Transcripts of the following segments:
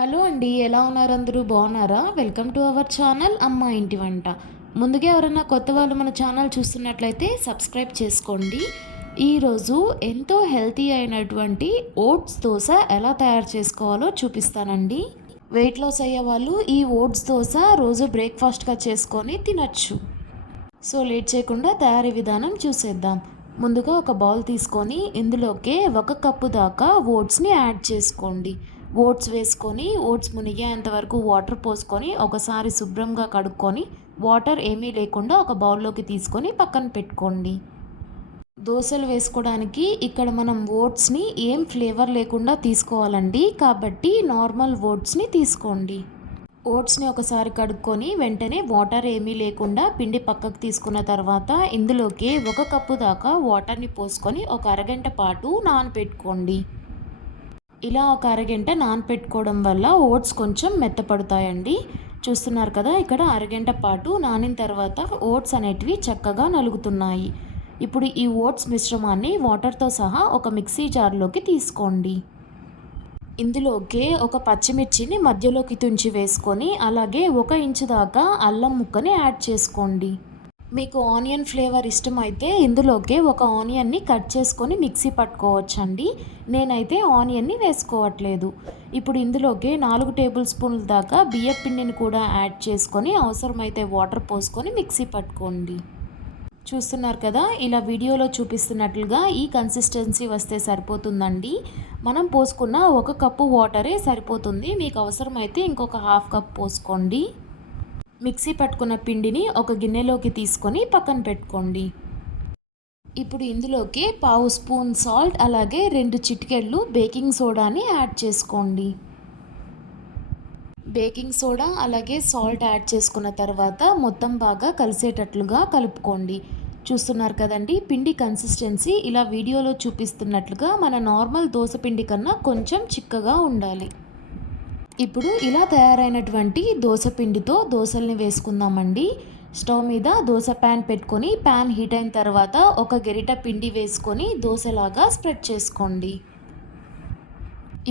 Hello అండి ఎలా ఉన్నారు అందరూ? బాగున్నారా? వెల్కమ్ టు అవర్ ఛానల్ అమ్మ ఇంటి వంట. ముందుగా ఎవరైనా కొత్త వాళ్ళు మన ఛానల్ చూస్తున్నట్లయితే సబ్స్క్రైబ్ చేసుకోండి. ఈరోజు ఎంతో హెల్తీ అయినటువంటి ఓట్స్ దోశ ఎలా తయారు చేసుకోవాలో చూపిస్తానండి. వెయిట్ లాస్ అయ్యే వాళ్ళు ఈ ఓట్స్ దోశ రోజు బ్రేక్ఫాస్ట్గా చేసుకొని తినచ్చు. సో లేట్ చేయకుండా తయారీ విధానం చూసేద్దాం. ముందుగా ఒక బౌల్ తీసుకొని ఇందులోకి ఒక కప్పు దాకా ఓట్స్ని యాడ్ చేసుకోండి. ఓట్స్ వేసుకొని ఓట్స్ మునిగేంత వరకు వాటర్ పోసుకొని ఒకసారి శుభ్రంగా కడుక్కొని వాటర్ ఏమీ లేకుండా ఒక బౌల్లోకి తీసుకొని పక్కన పెట్టుకోండి. దోశలు వేసుకోవడానికి ఇక్కడ మనం ఓట్స్ని ఏం ఫ్లేవర్ లేకుండా తీసుకోవాలండి. కాబట్టి నార్మల్ ఓట్స్ని తీసుకోండి. ఓట్స్ని ఒకసారి కడుక్కొని వెంటనే వాటర్ ఏమీ లేకుండా పిండి పక్కకు తీసుకున్న తర్వాత ఇందులోకి ఒక కప్పు దాకా వాటర్ని పోసుకొని ఒక అరగంట పాటు నానబెట్టుకోండి ఇలా ఒక అరగంట నానపెట్టుకోవడం వల్ల ఓట్స్ కొంచెం మెత్తపడతాయండి. చూస్తున్నారు కదా ఇక్కడ అరగంట పాటు నానిన తర్వాత ఓట్స్ అనేటివి చక్కగా నలుగుతున్నాయి. ఇప్పుడు ఈ ఓట్స్ మిశ్రమాన్ని వాటర్తో సహా ఒక మిక్సీ జార్లోకి తీసుకోండి. ఇందులోకి ఒక పచ్చిమిర్చిని మధ్యలోకి తుంచి వేసుకొని అలాగే ఒక ఇంచు దాకా అల్లం ముక్కని యాడ్ చేసుకోండి. మీకు ఆనియన్ ఫ్లేవర్ ఇష్టమైతే ఇందులోకి ఒక ఆనియన్ని కట్ చేసుకొని మిక్సీ పట్టుకోవచ్చండి. నేనైతే ఆనియన్ని వేసుకోవట్లేదు. ఇప్పుడు ఇందులోకి నాలుగు టేబుల్ స్పూన్ల దాకా బియ్య పిండిని కూడా యాడ్ చేసుకొని అవసరమైతే వాటర్ పోసుకొని మిక్సీ పట్టుకోండి. చూస్తున్నారు కదా ఇలా వీడియోలో చూపిస్తున్నట్లుగా ఈ కన్సిస్టెన్సీ వస్తే సరిపోతుందండి. మనం పోసుకున్న ఒక కప్పు వాటరే సరిపోతుంది. మీకు అవసరమైతే ఇంకొక హాఫ్ కప్ పోసుకోండి. మిక్సీ పట్టుకున్న పిండిని ఒక గిన్నెలోకి తీసుకొని పక్కన పెట్టుకోండి. ఇప్పుడు ఇందులోకి పావు స్పూన్ సాల్ట్ అలాగే రెండు చిటికెళ్ళు బేకింగ్ సోడాని యాడ్ చేసుకోండి. బేకింగ్ సోడా అలాగే సాల్ట్ యాడ్ చేసుకున్న తర్వాత మొత్తం బాగా కలిసేటట్లుగా కలుపుకోండి. చూస్తున్నారు కదండి పిండి కన్సిస్టెన్సీ ఇలా వీడియోలో చూపిస్తున్నట్లుగా మన నార్మల్ దోశ పిండి కన్నా కొంచెం చిక్కగా ఉండాలి. ఇప్పుడు ఇలా తయారైనటువంటి దోశ పిండితో దోశల్ని వేసుకుందామండి. స్టవ్ మీద దోశ ప్యాన్ పెట్టుకొని ప్యాన్ హీట్ అయిన తర్వాత ఒక గెరిట పిండి వేసుకొని దోశలాగా స్ప్రెడ్ చేసుకోండి.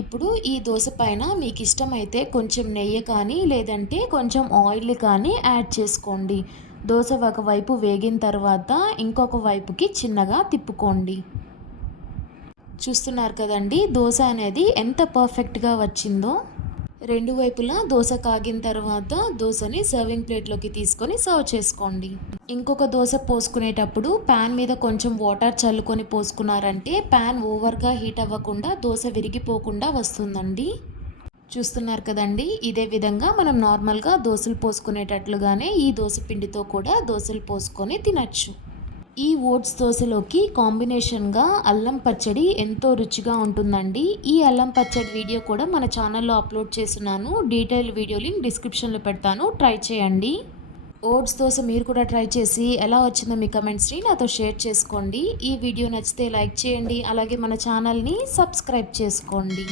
ఇప్పుడు ఈ దోశ పైన మీకు ఇష్టమైతే కొంచెం నెయ్యి కానీ లేదంటే కొంచెం ఆయిల్ కానీ యాడ్ చేసుకోండి. దోశ ఒకవైపు వేగిన తర్వాత ఇంకొక వైపుకి చిన్నగా తిప్పుకోండి. చూస్తున్నారు కదండి దోశ అనేది ఎంత పర్ఫెక్ట్గా వచ్చిందో. రెండు వైపులా దోశ కాగిన తర్వాత దోశని సర్వింగ్ ప్లేట్లోకి తీసుకొని సర్వ్ చేసుకోండి. ఇంకొక దోశ పోసుకునేటప్పుడు ప్యాన్ మీద కొంచెం వాటర్ చల్లుకొని పోసుకున్నారంటే ప్యాన్ ఓవర్గా హీట్ అవ్వకుండా దోశ విరిగిపోకుండా వస్తుందండి. చూస్తున్నారు కదండి ఇదే విధంగా మనం నార్మల్గా దోశలు పోసుకునేటట్లుగానే ఈ దోశ పిండితో కూడా దోశలు పోసుకొని తినచ్చు. ఈ ఓట్స్ దోశలోకి కాంబినేషన్గా అల్లం పచ్చడి ఎంతో రుచిగా ఉంటుందండి. ఈ అల్లం పచ్చడి వీడియో కూడా మన ఛానల్లో అప్లోడ్ చేస్తున్నాను. డీటెయిల్ వీడియో లింక్ డిస్క్రిప్షన్లో పెడతాను. ట్రై చేయండి. ఓట్స్ దోశ మీరు కూడా ట్రై చేసి ఎలా వచ్చిందో మీ కమెంట్స్ని నాతో షేర్ చేసుకోండి. ఈ వీడియో నచ్చితే లైక్ చేయండి. అలాగే మన ఛానల్ని సబ్స్క్రైబ్ చేసుకోండి.